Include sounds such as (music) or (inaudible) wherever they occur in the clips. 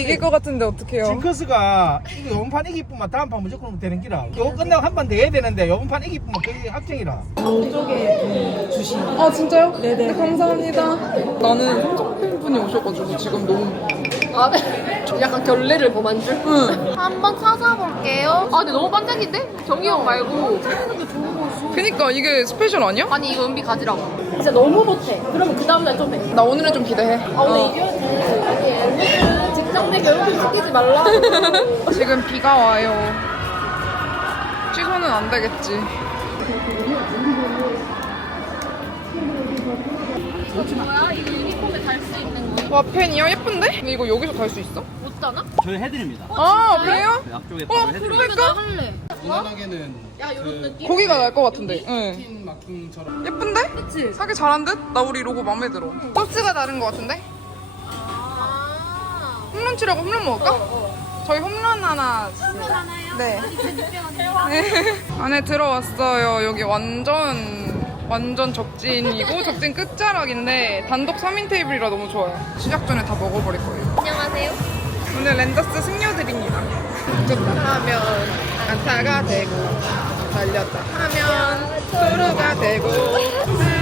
이길 것 같은데 어떡해요? 징크스가 이거 요번 판 이기 뿐만 다음 판 무조건 되는 기라. 이거 끝나고 한 판 더 해야 되는데 요번 판 이기 뿐만 거의 확정이라. 아 진짜요? 네네. 감사합니다. 나는 삼성 팬분이 오셔가지고 지금 너무 아, 네. 약간 결례를 범한 줄? 응. 한번 찾아볼게요. 아, 근데 너무 반짝인데? 정기형 말고. 그니까 이게 스페셜 아니야? 아니, 이거 은비 가지라고. 진짜 너무 못해. 그러면 그 다음날 좀 해. 나 오늘은 좀 기대해. 아, 오늘 이겨야지. 아니, 앨리스 내 결혼 시키지 말라고. (laughs) 지금 비가 와요. 취소는 안 되겠지. 뭐야? 이거 유니폼에 달 수 있는 거야? 와 펜이야 예쁜데? 근데 이거 여기서 달수 있어? 못 자나? 저희 해드립니다. 아 그래요? 그 앞쪽에 어 바로 해드립니다. 그러면 나 할래. 무난하게는 야, 요런 느낌? 거기가 날 것 같은데. 응. 틴 마킹처럼 예쁜데? 그치? 사기 잘한 듯? 나 우리 로고 마음에 들어. 소스가 다른 것 같은데? 아. 홈런 치라고 홈런 먹을까? 저희 홈런 하나. 홈런 하나요? 네. 대박. (laughs) 안에 들어왔어요. 여기 완전 완전 적진이고 적진 끝자락인데 단독 3인 테이블이라 너무 좋아요. 시작 전에 다 먹어버릴 거예요. 안녕하세요. 오늘 랜더스 승려드립니다. 좋다 하면 안타가 되고 달렸다 하면 도루가 되고 (laughs)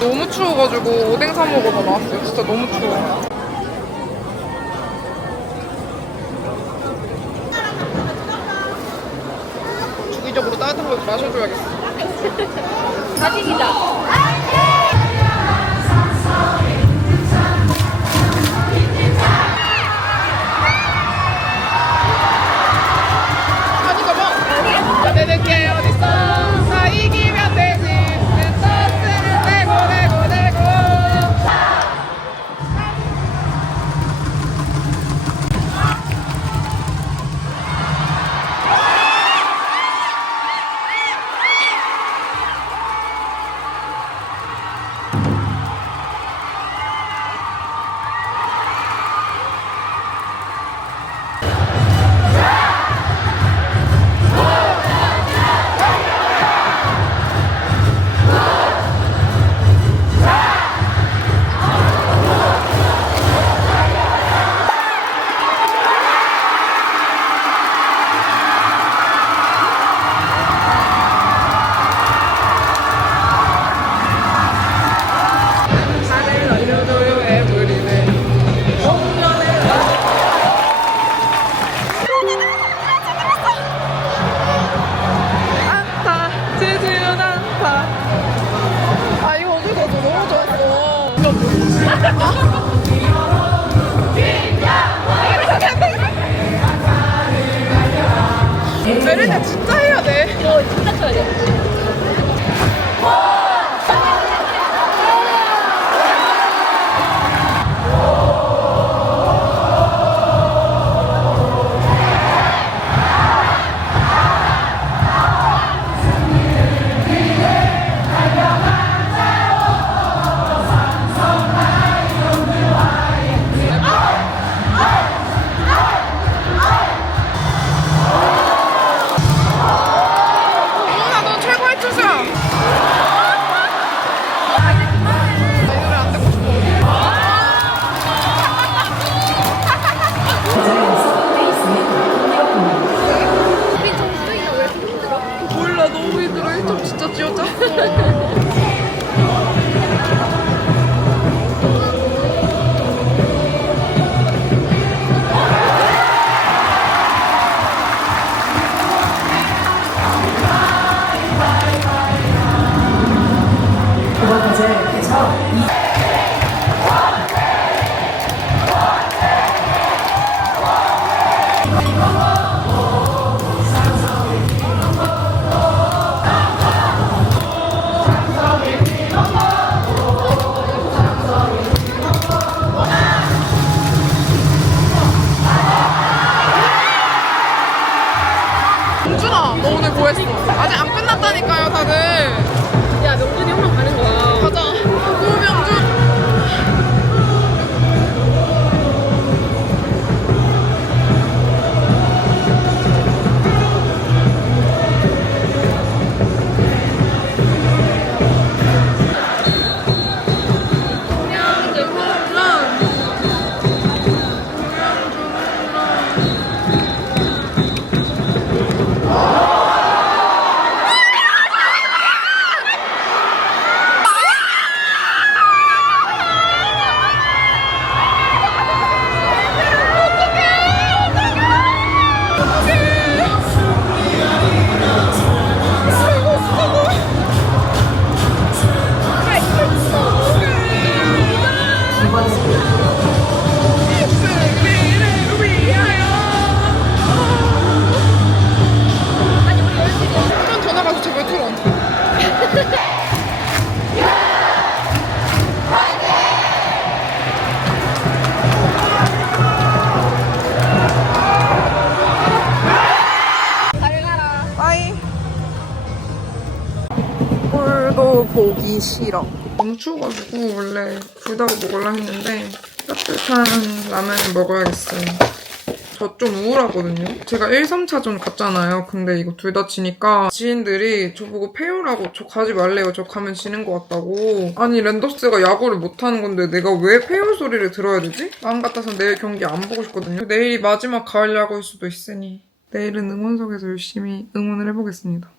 너무 추워가지고 오뎅 사 먹으러 나왔어요. 진짜 너무 추워. 주기적으로 따뜻한 걸 마셔줘야겠어. 사진이다. 진짜 해야 돼 이거 진짜 쳐야 돼. 조회수 아직 안 끝났다니까요 다들. 싫어. 너무 추워가지고 원래 불닭을 먹으려 했는데 따뜻한 라면을 먹어야겠어요. 저 좀 우울하거든요. 제가 1, 3차전 갔잖아요. 근데 이거 둘 다 지니까 지인들이 저보고 페어라고 저 가지 말래요. 저 가면 지는 것 같다고. 아니 랜더스가 야구를 못하는 건데 내가 왜 페어 소리를 들어야 되지? 마음 같아서 내일 경기 안 보고 싶거든요. 내일이 마지막 가을 야구일 수도 있으니 내일은 응원석에서 열심히 응원을 해보겠습니다.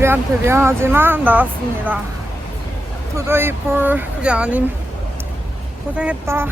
기대한테 미안하지만 나왔습니다. 도저히 볼 그게 아님. 고생했다.